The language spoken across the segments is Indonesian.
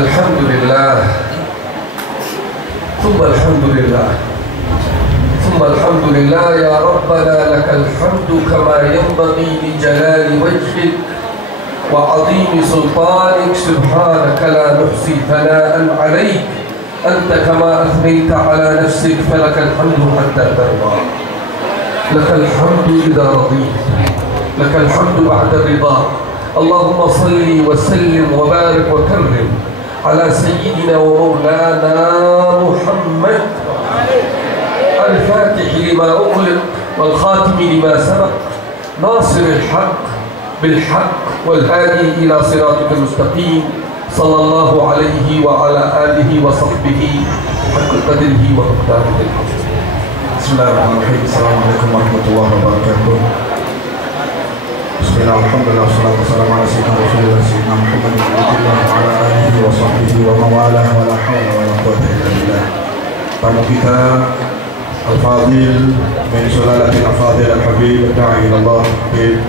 الحمد لله ثم الحمد لله ثم الحمد لله يا ربنا لك الحمد كما ينبغي لجلال وجهك وعظيم سلطانك سبحانك لا نحصي ثناء عليك أنت كما أثنيت على نفسك فلك الحمد حتى ترضى لك الحمد إذا رضيت لك الحمد بعد الرضا اللهم صل وسلم وبارك وكرم على سيدنا ومولانا محمد الفاتح لما أغلق والخاتم لما سبق ناصر الحق بالحق والهادي إلى صراطك المستقيم صلى الله عليه وعلى آله وصحبه حق قدره ومقداره العظيم. بسم الله الرحمن الرحيم. السلام عليكم ورحمة الله وبركاته. بسم الله الحمد لله والصلاة والسلام على سيدنا رسول الله سيدنا محمد بن عبد الله وعلى آله وصحبه ومن والاه ولا حول ولا قوة إلا بالله. Tamu kita Al-Fadil min Sulalatil Al-Fadil Al-Habib Da'i ilallah Habib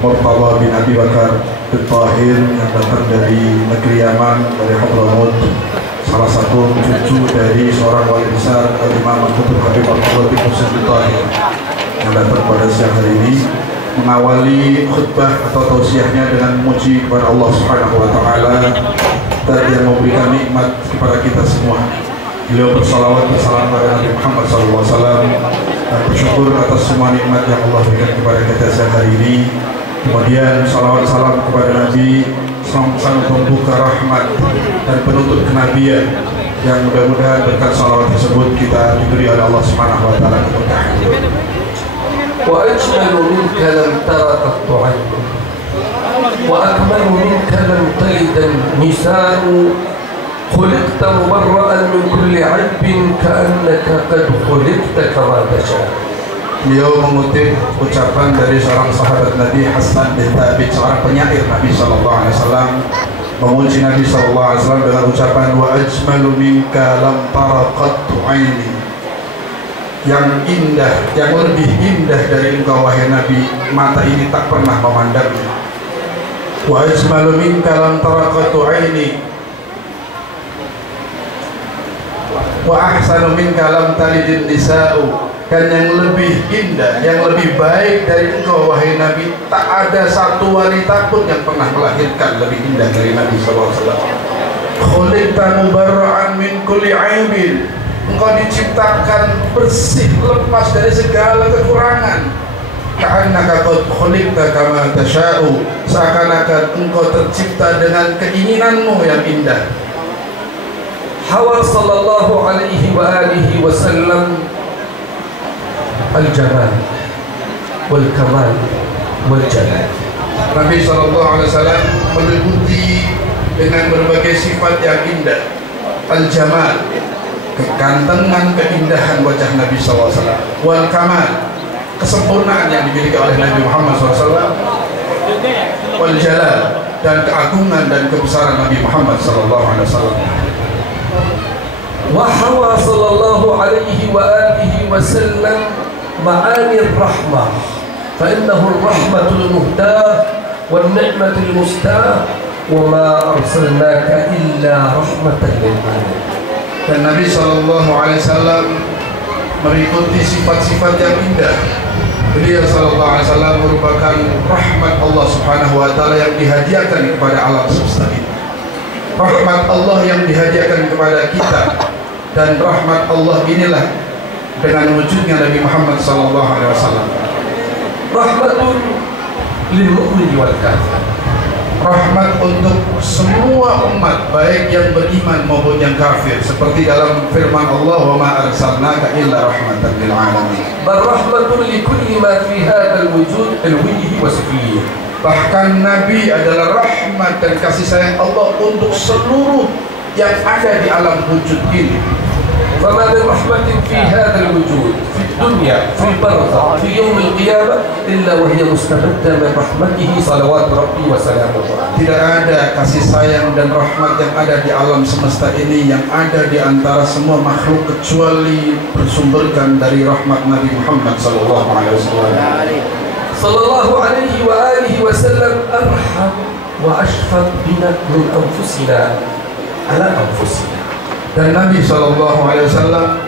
Murtada bin Abi Bakar Al-Tahir yang datang dari negeri Yaman, dari Hadramaut, salah satu cucu dari seorang wali besar Al-Imam Al-Qutb Habib Murtada bin Husain Al-Tahir yang datang pada siang hari ini mengawali khutbah atau tausiahnya dengan memuji kepada Allah Subhanahu wa taala yang memberikan nikmat kepada kita semua. Beliau bersalawat bersalam kepada Nabi Muhammad SAW dan bersyukur atas semua nikmat yang Allah berikan kepada kita siang hari ini. Kemudian salawat salam kepada Nabi sang pembuka rahmat dan penutup kenabian yang mudah-mudahan berkat salawat tersebut kita diberi oleh Allah Subhanahu wa taala keberkahan. وأجمل منك لم تر قط عين وأكمل منك لم تلد النساء خلقت مبرأ من كل عيب كأنك قد خلقت كما تشاء. Beliau mengutip ucapan dari seorang sahabat Nabi Hasan bin Thabit, seorang penyair Nabi Sallallahu Alaihi Wasallam, memuji Nabi Sallallahu Alaihi Wasallam dengan ucapan wa ajmalu minka lam tara qattu aini. Yang indah, yang lebih indah dari engkau wahai Nabi, mata ini tak pernah memandangnya. Wa ajmalu minka lam tara qattu aini wa ahsanu minka lam talidin nisa'u. Dan yang lebih indah, yang lebih baik dari engkau wahai Nabi, tak ada satu wanita pun yang pernah melahirkan lebih indah dari Nabi sallallahu alaihi wasallam. Khuliqta mubarra'an min kulli 'aibin. Engkau diciptakan bersih, lepas dari segala kekurangan. Ka'annaka qad khuliqta kama tasha'u. Seakan-akan engkau tercipta dengan keinginanmu yang indah. Hawa sallallahu alaihi wa alihi wasallam al-jamal wal kamal wal jalal. Nabi sallallahu alaihi wasallam meliputi dengan berbagai sifat yang indah. Al-jamal, kegantengan, keindahan wajah Nabi sallallahu alaihi wasallam. Wal kamal, kesempurnaan yang dimiliki oleh Nabi Muhammad sallallahu alaihi wasallam. Wal jalal, dan keagungan dan kebesaran Nabi Muhammad sallallahu alaihi wasallam. Wa hawa sallallahu alaihi wa alihi wasallam معاني الرحمة فإنه الرحمة المهداة والنعمة المستاة وما أرسلناك إلا رحمة للعالمين. Dan Nabi Sallallahu Alaihi Wasallam mengikuti sifat-sifat yang indah. Beliau Sallallahu Alaihi Wasallam merupakan rahmat Allah Subhanahu Wa Taala yang dihadiahkan kepada alam semesta ini. Rahmat Allah yang dihadiahkan kepada kita, dan rahmat Allah inilah dengan wujudnya Nabi Muhammad sallallahu alaihi wasallam. Rahmatun lil mu'min wal kafir. Rahmat untuk semua umat, baik yang beriman maupun yang kafir, seperti dalam firman Allah wa ma arsalnaka illa rahmatan lil alamin. Bal rahmatun li kulli ma fi hadzal wujud al-wajh wa sifiyah. Bahkan Nabi adalah rahmat dan kasih sayang Allah untuk seluruh yang ada di alam wujud ini. فما من رحمة في هذا الوجود في الدنيا في البرزخ في يوم القيامة إلا وهي مستمدة من رحمته صلوات ربي وسلامه. Tidak ada kasih sayang dan rahmat yang ada di alam semesta ini yang ada di antara semua makhluk kecuali bersumberkan dari rahmat Nabi Muhammad sallallahu alaihi wasallam. Sallallahu alaihi wa alihi wasallam arham wa ashfaq bina min anfusina. على أنفسنا. Dan Nabi SAW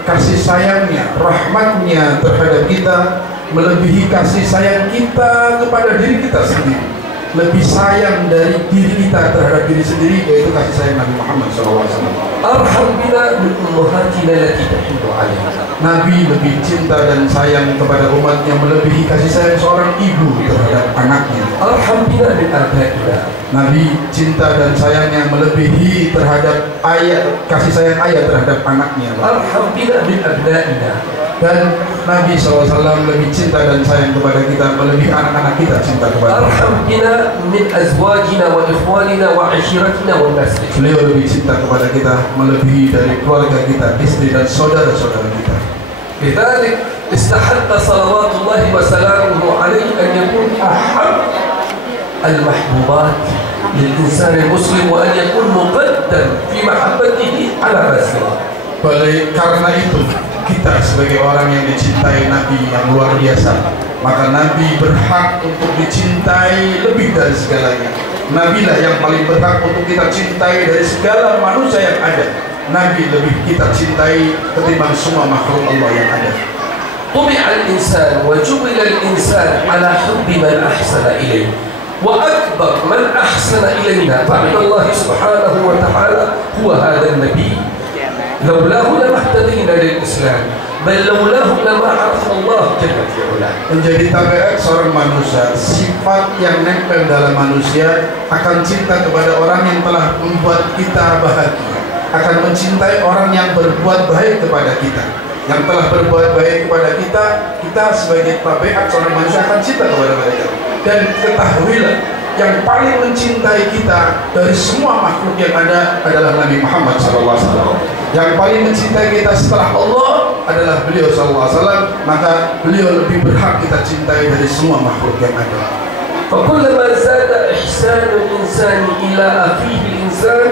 kasih sayangnya, rahmatnya terhadap kita melebihi kasih sayang kita kepada diri kita sendiri. Lebih sayang dari diri kita terhadap diri sendiri, yaitu kasih sayang Nabi Muhammad SAW. أرحم بنا من أمهاتنا التي تحن علينا. Nabi lebih cinta dan sayang kepada umatnya melebihi kasih sayang seorang ibu terhadap anaknya. أرحم بنا من آبائنا. Nabi cinta dan sayangnya melebihi terhadap kasih sayang ayah terhadap anaknya. أرحم بنا من أبنائنا. Dan Nabi SAW lebih cinta dan sayang kepada kita melebihi anak-anak kita cinta kepada kita. أرحم بنا من أزواجنا وإخواننا وعشيرتنا والناس. Beliau lebih cinta kepada kita melebihi dari keluarga kita, istri dan saudara-saudara kita. لذلك استحق صلوات الله وسلامه عليه أن يكون أحب المحبوبات للإنسان المسلم وأن يكون مقدم في محبته على ما سواه. Karena itu kita sebagai orang yang dicintai Nabi yang luar biasa, maka Nabi berhak untuk dicintai lebih dari segalanya. Nabi lah yang paling berhak untuk kita cintai dari segala manusia yang ada. Nabi lebih kita cintai ketimbang semua makhluk Allah yang ada. طبع الإنسان وجبل الإنسان على حب من أحسن إليه، وأكبر من أحسن إلينا بعد الله سبحانه وتعالى هو هذا النبي. لولاه لما اهتدينا للإسلام، بل لولاه لما عرفنا الله جل في علاه. Menjadi tabiat seorang manusia, sifat yang nempel dalam manusia akan cinta kepada orang yang telah membuat kita bahagia, akan mencintai orang yang berbuat baik kepada kita, yang telah berbuat baik kepada kita. Kita sebagai tabiat seorang manusia akan cinta kepada mereka. Dan ketahuilah, yang paling mencintai kita dari semua makhluk yang ada adalah Nabi Muhammad SAW. Yang paling mencintai kita setelah Allah adalah beliau SAW. Maka beliau lebih berhak kita cintai dari semua makhluk yang ada. فكلما زاد إحسان الإنسان إلى أخيه الإنسان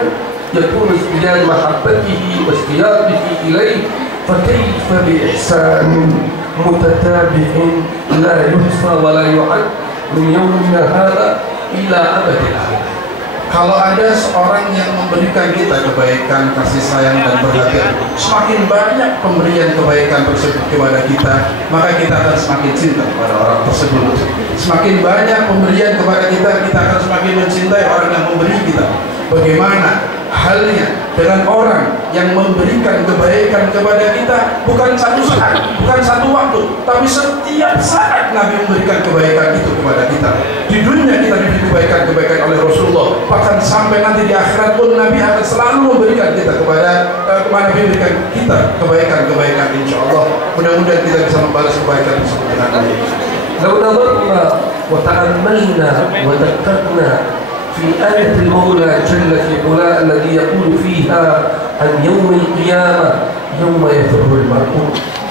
يكون ازدياد محبته واشتياقه إليه، فكيف بإحسان متتابع لا يحصى ولا يعد من يومنا هذا إلى أبد الآباد. Kalau ada seorang yang memberikan kita kebaikan, kasih sayang dan perhatian, semakin banyak pemberian kebaikan tersebut kepada kita, maka kita akan semakin cinta kepada orang tersebut. Semakin banyak pemberian kepada kita, kita akan semakin mencintai orang yang memberi kita. Bagaimana halnya dengan orang yang memberikan kebaikan kepada kita bukan satu saat, bukan satu waktu, tapi setiap saat Nabi memberikan kebaikan itu kepada kita. Di dunia kita diberi kebaikan oleh Rasulullah, bahkan sampai nanti di akhirat pun Nabi akan selalu memberikan kita Nabi memberikan kita kebaikan insya Allah. Mudah-mudahan kita bisa membalas kebaikan tersebut dengan baik. لو نظرنا وتأملنا ودققنا في آية المولى جل في علاه الذي يقول فيها عن يوم القيامة يوم يفر المرء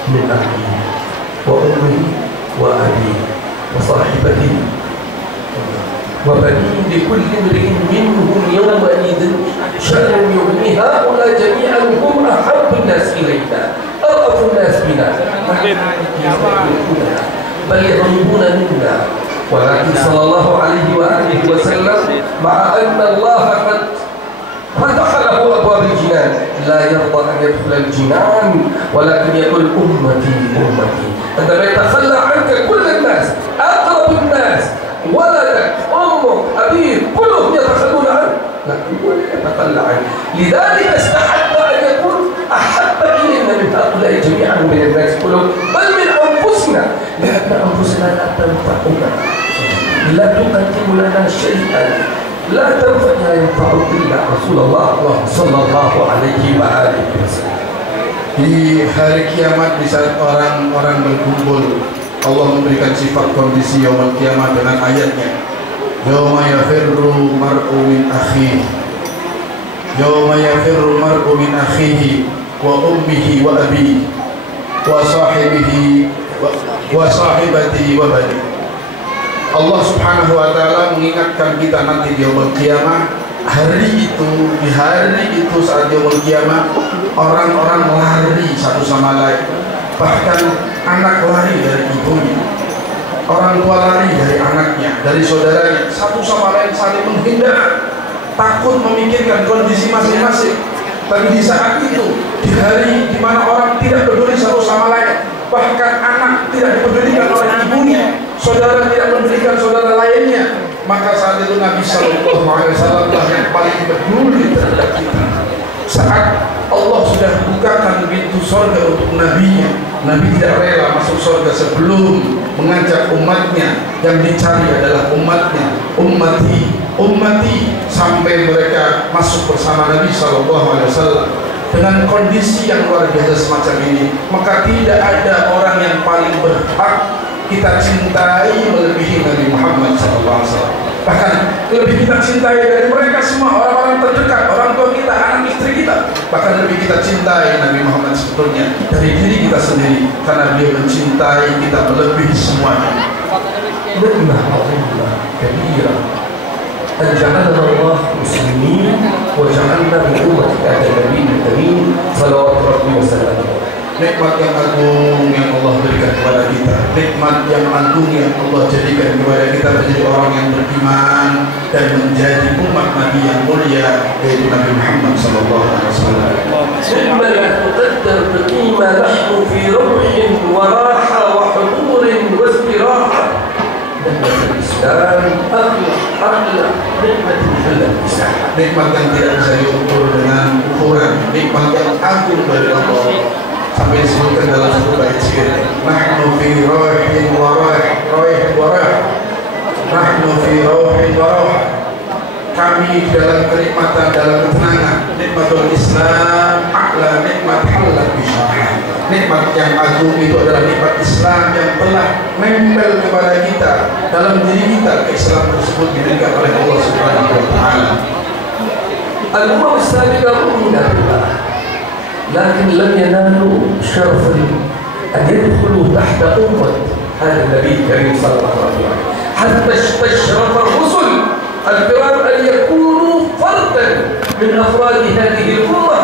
من أخيه وأمه وأبيه وصاحبته وبنيه لكل امرئ منهم يومئذ شأن يغنيه، هؤلاء جميعا هم أحب الناس إلينا، أرأف الناس بنا، بل يقربون منا. ولكن صلى الله عليه وآله وسلم مع أن الله قد فتح له أبواب الجنان لا يرضى أن يدخل الجنان، ولكن يقول أمتي أمتي. عندما يتخلى عنك كل الناس، أقرب الناس، ولدك، أمك، أبيك، كلهم يتخلون عنك، لكن هو لا يتخلى عنك. لذلك استحق أن يكون أحب إلينا من هؤلاء جميعا من الناس كلهم، بل من أنفسنا، لأن أنفسنا لا تنفعنا، لا تقدم لنا شيئا، لا ينفع إلا رسول الله صلى الله عليه وآله وسلم. Di hari kiamat, di saat orang-orang berkumpul, Allah memberikan sifat kondisi yaumul kiamat dengan ayatnya, yauma yafirru mar'u min akhihi, yauma yafirru mar'u min akhihi wa ummihi wa abihi wa sahibihi wa sahibatihi wa bani. Allah Subhanahu wa taala mengingatkan kita nanti di yaumul kiamat. Di hari itu saat yaumul kiamat, orang-orang lari satu sama lain, bahkan anak lari dari ibunya, orang tua lari dari anaknya, dari saudaranya, satu sama lain saling menghindar, takut memikirkan kondisi masing-masing. Tapi di saat itu, di hari di mana orang tidak peduli satu sama lain, bahkan anak tidak dipedulikan oleh ibunya, saudara tidak mempedulikan saudara lainnya, maka saat itu Nabi Shallallahu Alaihi Wasallam yang paling peduli terhadap kita. Saat Allah sudah bukakan pintu surga untuk nabinya, Nabi tidak rela masuk surga sebelum mengajak umatnya. Yang dicari adalah umatnya, ummati, sampai mereka masuk bersama Nabi Shallallahu Alaihi Wasallam. Dengan kondisi yang luar biasa semacam ini, maka tidak ada orang yang paling berhak kita cintai melebihi Nabi Muhammad SAW. Bahkan lebih kita cintai dari mereka semua, orang-orang terdekat, orang tua kita, anak istri kita. Bahkan lebih kita cintai Nabi Muhammad sebetulnya dari diri kita sendiri, karena beliau mencintai kita melebihi semuanya. Nikmah Allah kabira an ja'alana Allah muslimin wa ja'alna min ummati Nabi Karim sallallahu alaihi wasallam. Nikmat yang agung yang Allah berikan kepada kita, nikmat yang agung yang Allah jadikan kepada kita menjadi orang yang beriman dan menjadi umat Nabi yang mulia, yaitu Nabi Muhammad sallallahu alaihi wasallam. Nikmat yang tuqaddar bima nahnu fi ruhin wa raha wa hudurin wa istirahat. Islam akhlak nikmat Islam. Nikmat yang tidak bisa diukur dengan ukuran, nikmat yang agung dari Allah. Sampai disebutkan dalam satu bait syair, nahnu fi rauhin wa rauh, nahnu fi rauhin wa rauh. Kami dalam kenikmatan, dalam ketenangan. Nikmatul Islam a'la nikmat halat bisyarah. Nikmat yang agung itu adalah nikmat Islam yang telah nempel kepada kita, dalam diri kita. Islam tersebut diberikan oleh Allah Subhanahu wa taala. Al-Ummah Islamiyah mu'minah, لكن لم ينالوا شرف أن يدخلوا تحت أمة هذا النبي الكريم صلى الله عليه وسلم، حتى استشرف الرسل الكرام أن يكونوا فردا من أفراد هذه الأمة،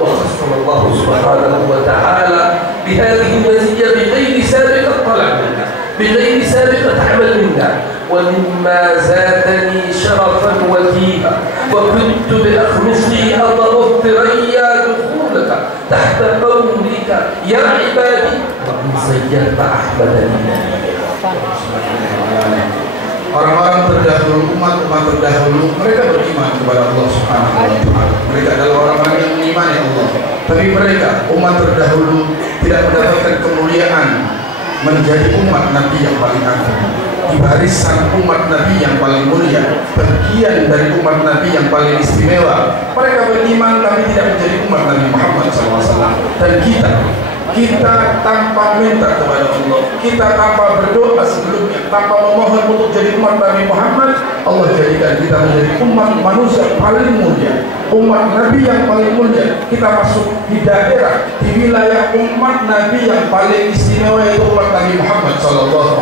وخصم الله سبحانه وتعالى بهذه المزية بغير سابقة طلب منا، بغير سابقة عمل منا. ومما زادني شرفا وكيلا وكنت بأخمصي أضع الثريا دخولك تحت قولك يا عبادي وإن صيرت أحمد لله. Orang-orang terdahulu, umat-umat terdahulu, mereka beriman kepada Allah Subhanahu wa taala. Mereka adalah orang-orang yang mengimani Allah. Tapi mereka, umat terdahulu, tidak mendapatkan kemuliaan menjadi umat Nabi yang paling agung, di barisan umat Nabi yang paling mulia, bagian dari umat Nabi yang paling istimewa. Mereka beriman tapi tidak menjadi umat Nabi Muhammad SAW. Dan kita tanpa minta kepada Allah, kita tanpa berdoa sebelumnya, tanpa memohon untuk jadi umat Nabi Muhammad, Allah jadikan kita menjadi umat manusia paling mulia, umat Nabi yang paling mulia. Kita masuk di daerah, di wilayah umat Nabi yang paling istimewa, yaitu umat Nabi Muhammad SAW.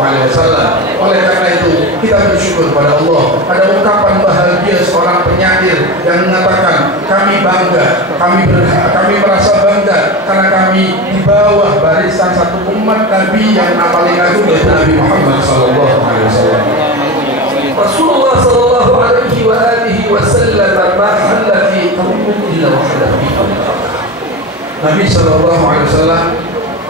Oleh karena itu kita bersyukur kepada Allah. Ada ungkapan bahagia seorang penyair yang mengatakan, kami bangga, kami merasa bangga karena kami di bawah barisan satu umat Nabi yang paling agung, yaitu Nabi Muhammad SAW. Rasulullah sallallahu alaihi wa alihi wasallam ma halla fi qaumin illa wa halla fi qaumin. Nabi sallallahu alaihi wasallam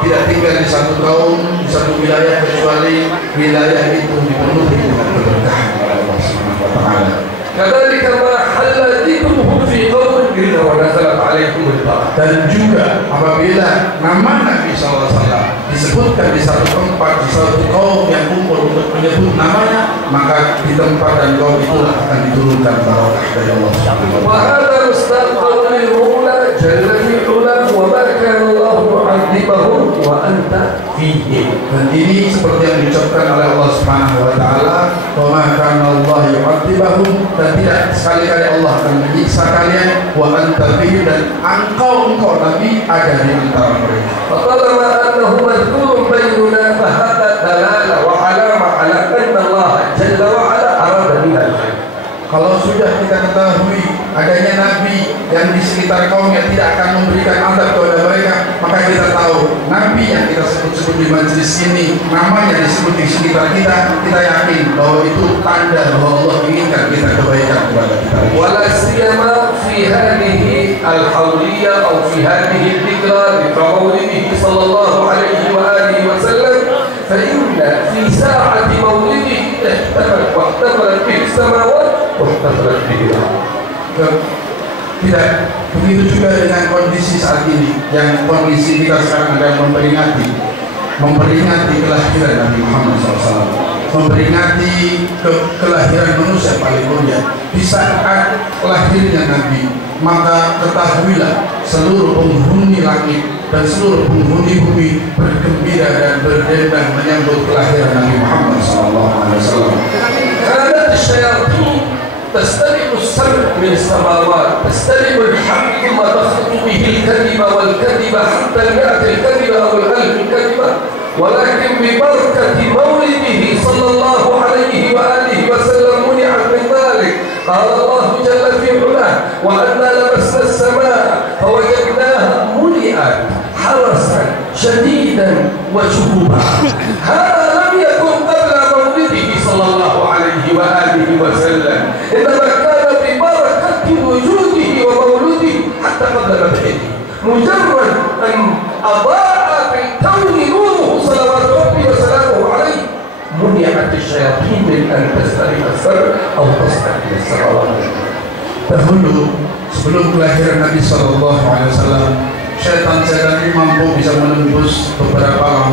tidak tinggal di satu kaum, di satu wilayah, kecuali wilayah itu dipenuhi dengan keberkahan oleh Allah Subhanahu wa taala. Kadzalika ma halla dhikruhu fi qaumin illa wa nazalat alaihim al-barakah. Dan juga apabila nama Nabi SAW disebutkan di satu tempat, di satu kaum yang kumpul untuk menyebut namanya, maka di tempat dan kaum itulah akan diturunkan barakah dari Allah Subhanahu wa taala. Wa hadha mustaqbalul ula jalla fi ula wa ma kana Allah mu'adzibahum wa anta fihim. Dan ini seperti yang diucapkan oleh Allah Subhanahu wa taala, wa ma kana Allah yu'adzibahum, dan tidak sekali-kali Allah akan menyiksa kalian, wa anta fihim, dan engkau Nabi ada di antara mereka. Fatalama annahu madhkurun bainuna fahada dalala wa alama ala anna Allah jalla wa ala arada minal khair. Kalau sudah kita ketahui adanya Nabi yang di sekitar kaum yang tidak akan memberikan azab kepada mereka, maka kita tahu Nabi yang kita sebut-sebut di majelis ini, namanya disebut di sekitar kita, kita yakin bahwa itu tanda bahwa Allah inginkan kita kebaikan kepada kita. Wala siyama fi hadhihi الحولية أو في هذه الذكرى ذكرى مولده صلى الله عليه وآله وسلم، فإن في ساعة مولده واحتفلت به السماوات واحتفلت به الأرض. Tidak begitu juga dengan kondisi saat ini, yang kondisi kita sekarang adalah memperingati kelahiran Nabi Muhammad SAW, memperingati kelahiran manusia paling mulia. Di saat lahirnya Nabi, maka ketahuilah seluruh penghuni langit dan seluruh penghuni bumi bergembira dan berdendang menyambut kelahiran Nabi Muhammad SAW. كانت الشياطين تستلم السمع من السماوات، تستلم الحق ثم تخلط به الكذب والكذب حتى يأتي الكذب أو الألف الكذبة، ولكن ببركة مولده صلى الله عليه وآله وسلم منعت من ذلك. قال الله جل في علاه: وأنا لمسنا السماء فوجدناها ملئت حرسا شديدا وشهبا. هذا لم يكن قبل مولده صلى الله عليه وآله وسلم، إنما كان ببركة وجوده ومولده حتى قبل مبعثه. مجرد أن أضاء بالكون نوره صلوات ربي وسلامه عليه، منعت الشياطين من أن تستلم السر أو تستلم السماوات. Dahulu sebelum kelahiran Nabi Sallallahu Alaihi Wasallam, setan-setan ini mampu bisa menembus beberapa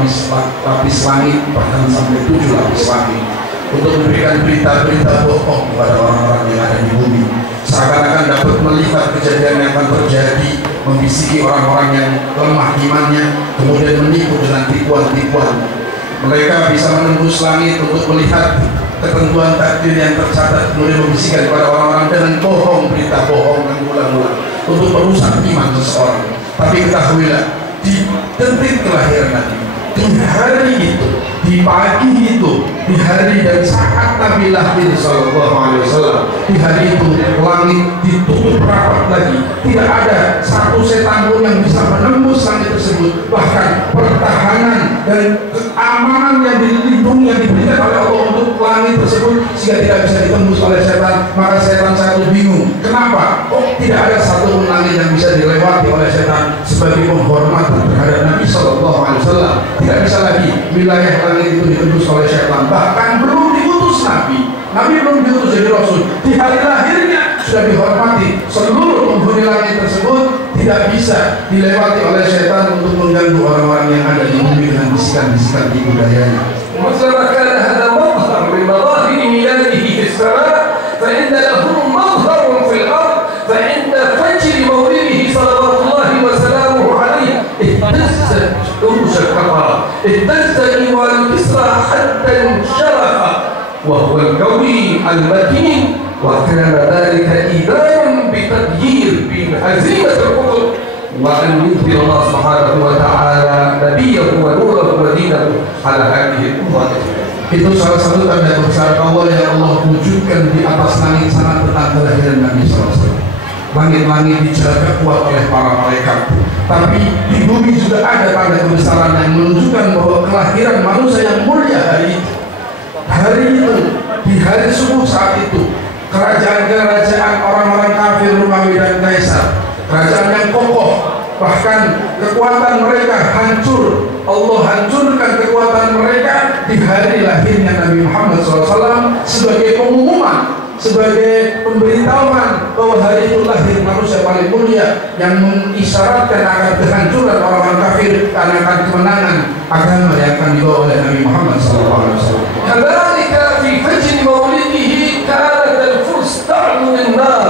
lapis langit, bahkan sampai 7 lapis langit, untuk memberikan berita-berita bohong kepada orang-orang yang ada di bumi, seakan-akan dapat melihat kejadian yang akan terjadi, membisiki orang-orang yang lemah imannya, kemudian menipu dengan tipuan-tipuan. Mereka bisa menembus langit untuk melihat ketentuan takdir yang tercatat, kemudian membisikkan kepada orang-orang dengan bohong, berita bohong dan ulang-ulang untuk merusak iman seseorang. Tapi ketahuilah, di detik kelahiran Nabi, di hari itu, di pagi itu, di hari dan saat Nabi lahir Sallallahu Alaihi Wasallam, di hari itu langit ditutup rapat lagi, tidak ada satu setan pun yang bisa menembus langit tersebut. Bahkan pertahanan dan keamanan yang dilindungi, yang diberikan oleh Allah untuk langit tersebut sehingga tidak bisa ditembus oleh setan. Maka setan satu bingung, kenapa kok tidak ada satu pun langit yang bisa dilewati oleh setan sebagai penghormatan terhadap Nabi Sallallahu Alaihi Wasallam. Tidak bisa lagi wilayah langit itu ditembus oleh setan. Bahkan belum diutus Nabi belum diutus jadi Rasul, di hari lahirnya sudah dihormati. Seluruh penghuni langit tersebut tidak bisa dilewati oleh setan untuk mengganggu orang-orang yang ada di bumi dengan bisikan-bisikan di budayanya. مثلما كان هذا مظهر من مظاهر ميلاده في السماء، فإن له مظهر في الأرض. فعند فجر مولده صلوات الله وسلامه عليه اهتزت عروش الكفرة، اهتز إيوان كسرى حتى انشرح وهو القوي المتين، وكان ذلك إيذان بتغيير بهزيمة الكفر وأن يظهر الله سبحانه وتعالى نبيه ونوره ودينه على هذه الأمة. Itu salah satu tanda kebesaran Allah yang Allah wujudkan di atas langit sana tentang kelahiran Nabi SAW. Langit-langit dijaga kuat oleh para malaikat, tapi di bumi juga ada tanda kebesaran yang menunjukkan bahwa kelahiran manusia yang mulia hari itu. Hari itu, di hari subuh saat itu, kerajaan-kerajaan orang-orang kafir Romawi dan Kaisar, kerajaan yang kokoh, bahkan kekuatan mereka hancur. Allah hancurkan kekuatan mereka di hari lahirnya Nabi Muhammad SAW sebagai pengumuman, sebagai pemberitahuan bahwa hari itu lahir manusia paling mulia yang mengisyaratkan akan kehancuran orang-orang kafir karena akan kemenangan agama yang akan dibawa oleh Nabi Muhammad SAW. كذلك في فجر مولده كانت الفرس تعبد النار،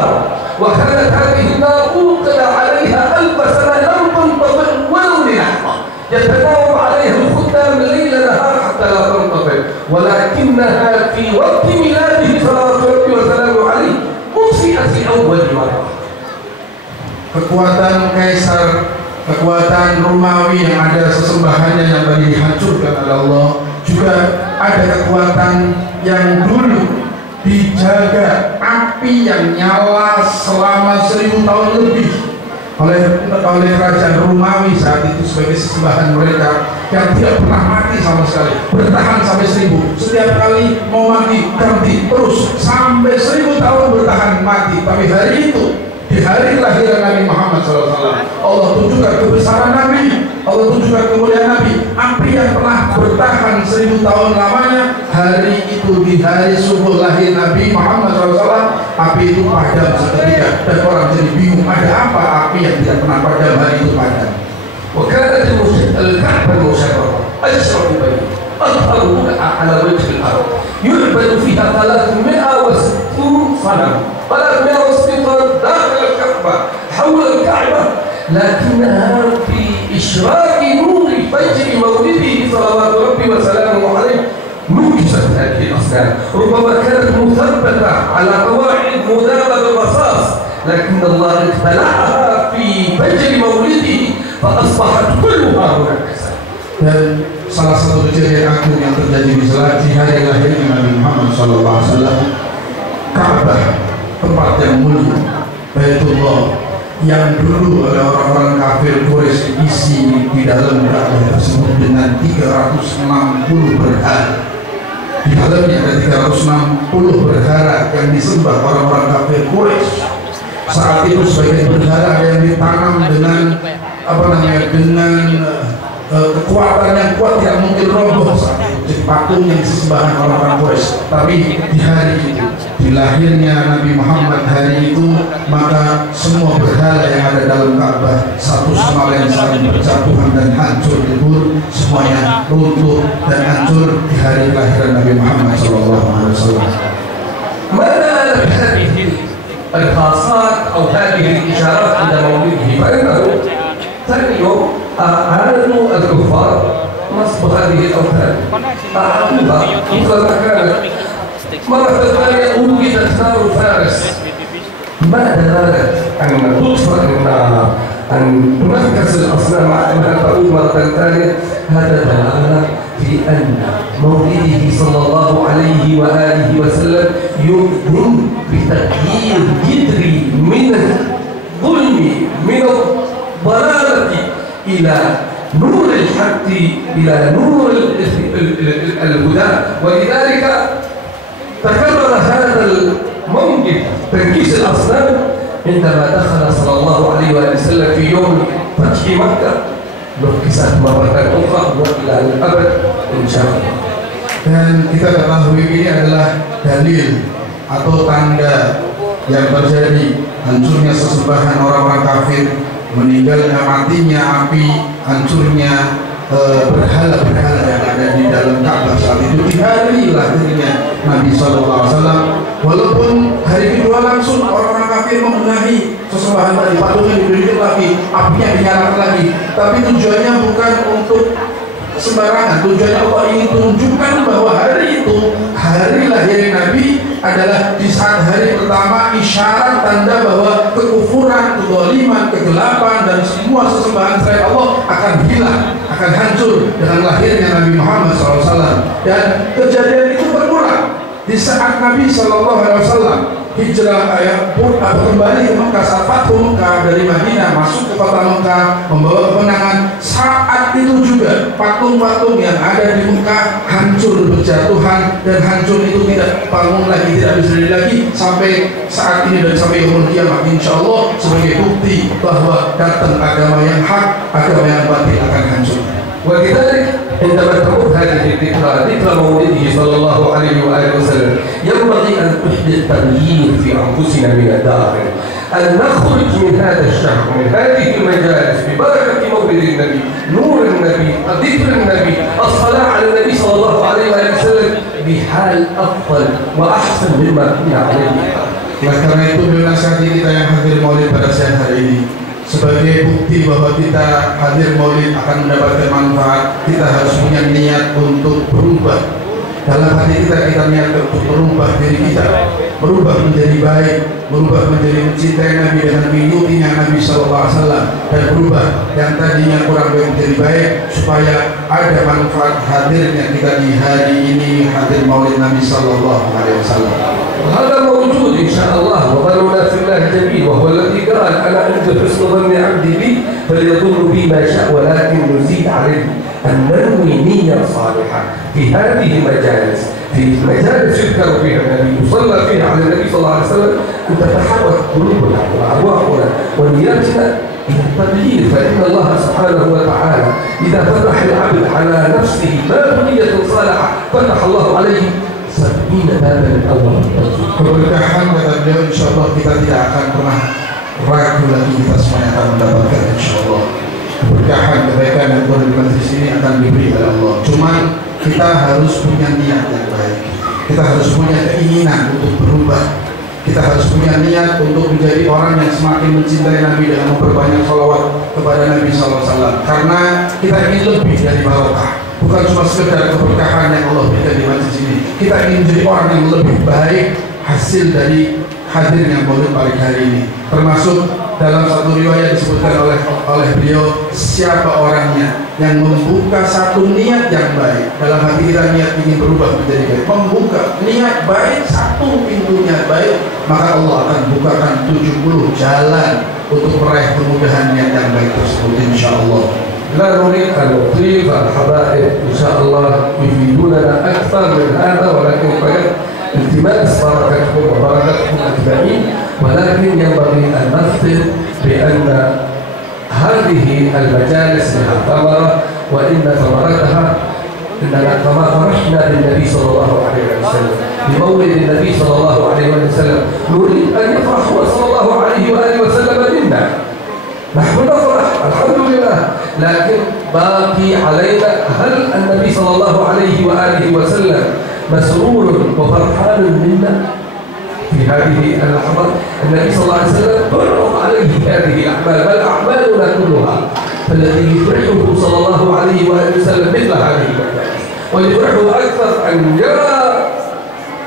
وكانت هذه النار أوقد عليها 1000 سنة لم تنطفئ ولو للحظة، يتناوب عليها الخدام ليل نهار حتى لا تنطفئ، ولكنها في وقت ميلاده صلوات ربي وسلامه عليه أطفئت لأول مرة. Kekuatan Kaisar, kekuatan Romawi yang ada sesembahannya yang tadi dihancurkan oleh Allah, juga ada kekuatan yang dulu dijaga api yang nyala selama 1000 tahun lebih oleh kerajaan Romawi saat itu sebagai sesembahan mereka yang tidak pernah mati sama sekali, bertahan sampai 1000. Setiap kali mau mati ganti terus sampai 1000 tahun bertahan mati. Tapi hari itu Di hari kelahiran Nabi Muhammad SAW, Allah tunjukkan kebesaran Nabi, Allah tunjukkan kemuliaan Nabi. Api yang pernah bertahan 1000 tahun lamanya, hari itu di hari subuh lahir Nabi Muhammad SAW, api itu padam seketika dan orang jadi bingung, ada apa api yang tidak pernah padam hari itu padam. وكانت الكعبة المشرفة أشرف بيت أطهر على وجه الأرض يعبد فيها 360 صنم 360 صنم داخل الكعبة حول الكعبة، لكنها في إشراق نور فجر مولده صلوات ربي وسلامه عليه نكست هذه الأصنام، ربما كانت مثبتة على قواعد مدامة بالرصاص، لكن الله ابتلعها في فجر مولده فأصبحت كلها منكسة. Dan salah satu kejadian agung yang terjadi di hari lahirnya Nabi Muhammad SAW, Ka'bah, tempat yang mulia, Baitullah, yang dulu oleh orang-orang kafir Quraisy diisi di dalam Ka'bah tersebut dengan 360 berhala. Di dalamnya ada 360 berhala yang disembah orang-orang kafir Quraisy. Saat itu sebagian berhala yang ditanam dengan dengan kekuatan yang kuat tidak mungkin roboh saat itu. Jadi patung yang disembahan orang-orang Quraisy. Tapi di hari itu, di lahirnya Nabi Muhammad hari itu, maka semua berhala yang ada dalam Ka'bah satu sama lain saling berjatuhan dan hancur lebur, semuanya runtuh dan hancur di hari kelahiran Nabi Muhammad SAW. ماذا بهذه الخاصات أو هذه الإشارات عند مولده؟ فإنه ثاني يوم أعلنوا الكفار نصب هذه الأوثان، أعادوها مثل ما كانت. مرة ثانية وجدت نار فارس، ما دلالة أن تطفأ النار، أن تنكس الأصنام أنها تعود مرة ثانية؟ هذا دلالة في أن مولده صلى الله عليه وآله وسلم يؤذن بتغيير جذري من الظلم من الضلالة إلى نور الحق إلى نور الهدى. ولذلك تكرر هذا الموقف تنكيس الأصنام عندما دخل صلى الله عليه وسلم في يوم فتح مكة، نكست مرة أخرى وإلى الأبد إن شاء الله. Dan kita ketahui ini adalah dalil atau tanda yang terjadi hancurnya sesembahan orang-orang kafir, meninggalnya matinya api, hancurnya berhala-berhala yang ada di dalam Ka'bah saat itu di hari lahirnya Nabi SAW. Walaupun hari kedua langsung orang-orang kafir membenahi sesembahan tadi, patungnya diberikan lagi, apinya dinyalakan lagi, tapi tujuannya bukan untuk sembarangan. Tujuannya Allah ingin tunjukkan bahwa hari itu, hari lahir Nabi adalah di saat hari pertama isyarat tanda bahwa kekufuran, kezaliman, kegelapan dan semua sesembahan selain Allah akan hilang, akan hancur dengan lahirnya Nabi Muhammad SAW. Dan kejadian itu berulang di saat Nabi SAW hijrah kembali ke Mekah, saat Fathu Mekah dari Madinah masuk ke kota Mekah membawa kemenangan. Saat itu juga patung-patung yang ada di Mekah hancur berjatuhan, dan hancur itu tidak bangun lagi, tidak bisa lagi sampai saat ini dan sampai umur kiamat insya Allah, sebagai bukti bahwa datang agama yang hak, agama yang batil akan hancur. ولذلك عندما تمر هذه الذكرى، ذكرى مولده صلى الله عليه وآله وسلم، ينبغي أن تحدث تغيير في أنفسنا من الداخل، أن نخرج من هذا الشهر، من هذه المجالس ببركة مولد النبي، نور النبي، ذكر النبي، الصلاة على النبي صلى الله عليه وآله وسلم بحال أفضل وأحسن مما كنا عليه. Oleh karena itu dinasihati kita yang hadir maulid pada siang hari ini, sebagai bukti bahwa kita hadir maulid akan mendapatkan manfaat, kita harus punya niat untuk berubah. Dalam hati kita niat untuk merubah diri kita, berubah menjadi baik, berubah menjadi mencintai Nabi dengan mengikutinya Nabi SAW, dan berubah yang tadinya kurang baik menjadi baik, supaya ada manfaat hadirnya kita di hari ini hadir maulid Nabi SAW. وهذا موجود إن شاء الله، وظننا في الله جميل، وهو الذي قال أنا عند حسن ظن عبدي بي فليظن بي ما شاء، ولكن نزيد عليه أن ننوي نية صالحة في هذه المجالس، في مجالس يذكر فيها النبي يصلى فيها على النبي صلى الله عليه وسلم، أن تتحرك قلوبنا وأرواحنا ونياتنا إلى التغيير. فإن الله سبحانه وتعالى إذا فتح العبد على نفسه ما نية صالحة فتح الله عليه 70 baban awal. Keberkahan kata beliau, insya Allah kita tidak akan pernah ragu lagi, kita semuanya akan mendapatkan insya Allah. Keberkahan, kebaikan yang ada di majlis ini akan diberi oleh Allah. Cuman kita harus punya niat yang baik. Kita harus punya keinginan untuk berubah. Kita harus punya niat untuk menjadi orang yang semakin mencintai Nabi dengan memperbanyak sholawat kepada Nabi SAW. Karena kita ingin lebih dari barokah. Bukan cuma sekedar keberkahan yang Allah berikan di majlis ini. Kita ingin menjadi orang yang lebih baik hasil dari hadirnya maulid pagi hari ini. Termasuk dalam satu riwayat disebutkan oleh beliau, siapa orangnya yang membuka satu niat yang baik dalam hati kita, niat ingin berubah menjadi baik, membuka niat baik, satu pintunya baik, maka Allah akan bukakan 70 jalan untuk meraih kemudahan niat yang baik tersebut insyaallah. لا نريد أن نطيل الحبائب إن شاء الله يفيدوننا أكثر من هذا، ولكن فقط التماس بركتكم وبركتكم أجمعين. ولكن ينبغي أن نختم بأن هذه المجالس لها ثمرة، وإن ثمرتها إننا كما فرحنا بالنبي صلى الله عليه وسلم بمولد النبي صلى الله عليه وسلم، نريد أن يفرح صلى الله عليه وآله وسلم منا. نحن نفرح الحمد لله، لكن باقي علينا هل النبي صلى الله عليه وآله وسلم مسرور وفرحان منا في هذه اللحظة؟ النبي صلى الله عليه وسلم تعرض عليه هذه الأعمال، بل أعمالنا كلها، فالذي يفرحه صلى الله عليه وآله وسلم مثل هذه المجالس، ويفرحه أكثر أن يرى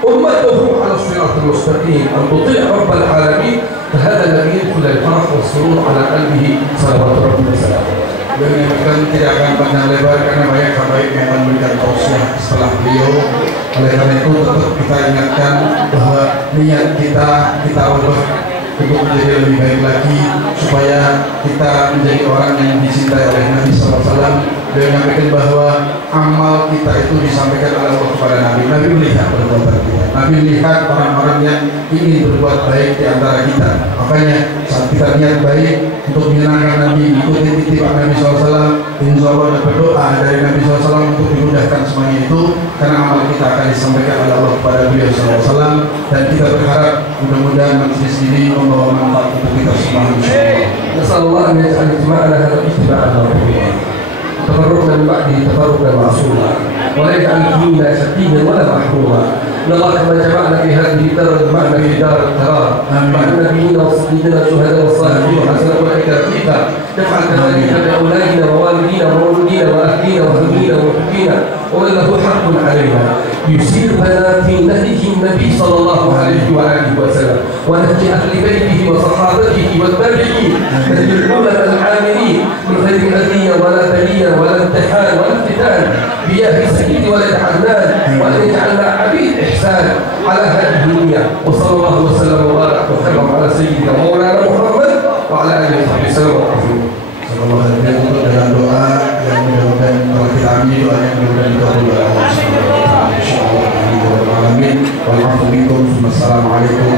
أمته على الصراط المستقيم، أن تطيع رب العالمين، فهذا الذي يدخل الفرح والسرور على قلبه صلوات ربنا وسلامه. Dan tidak akan panjang lebar karena banyak habaib yang akan memberikan tausiah setelah beliau. Oleh karena itu tetap kita ingatkan bahwa niat kita ubah untuk menjadi lebih baik lagi, supaya kita menjadi orang yang dicintai oleh Nabi SAW. Beliau menyampaikan bahwa amal kita itu disampaikan oleh Allah kepada Nabi. Nabi melihat perbuatan kita. Nabi melihat orang-orang yang ingin berbuat baik di antara kita. Makanya saat kita niat baik untuk menyenangkan Nabi, ikuti titipan Nabi SAW, insya Allah ada berdoa dari Nabi SAW untuk dimudahkan semuanya itu, karena amal kita akan disampaikan oleh Allah kepada beliau SAW. Dan kita berharap mudah-mudahan majlis ini membawa manfaat untuk kita semua insyaallah. Nasallallahu an yaj'al ijma'ana hadha ijma'an marhuma, tafarruqna min ba'di tafarruqan ma'suma, wa la yaj'al fina shaqiyan wa la mahruma. الله كما جمعنا في هذه الدار جمعنا في دار القرار مع النبيين والصديقين والشهداء والصالحين وحسن اولئك رفيقا. نفعل كذلك باولادنا ووالدينا ومولودينا واهلينا وزوجينا ومحبينا ومن له حق علينا، يسير بنا في نهج النبي صلى الله عليه واله وسلم، ونهج اهل بيته وصحابته والتابعين، نهج العلماء العاملين من غير اذيه ولا بليه ولا امتحان ولا افتتان، بياه السيد ولد عدنان، وان يجعلنا عبيد إحسان على هذه الدنيا. وصلى الله وسلم وبارك وسلم على سيدنا مولانا محمد وعلى آله وصحبه وسلم. Sallallahu alaihi wasallam dengan doa yang mudah-mudahan telah kita amini, doa yang mudah-mudahan dikabul oleh Allah Subhanahu wa taala insyaallah. Amin ya rabbal alamin. Wassalamualaikum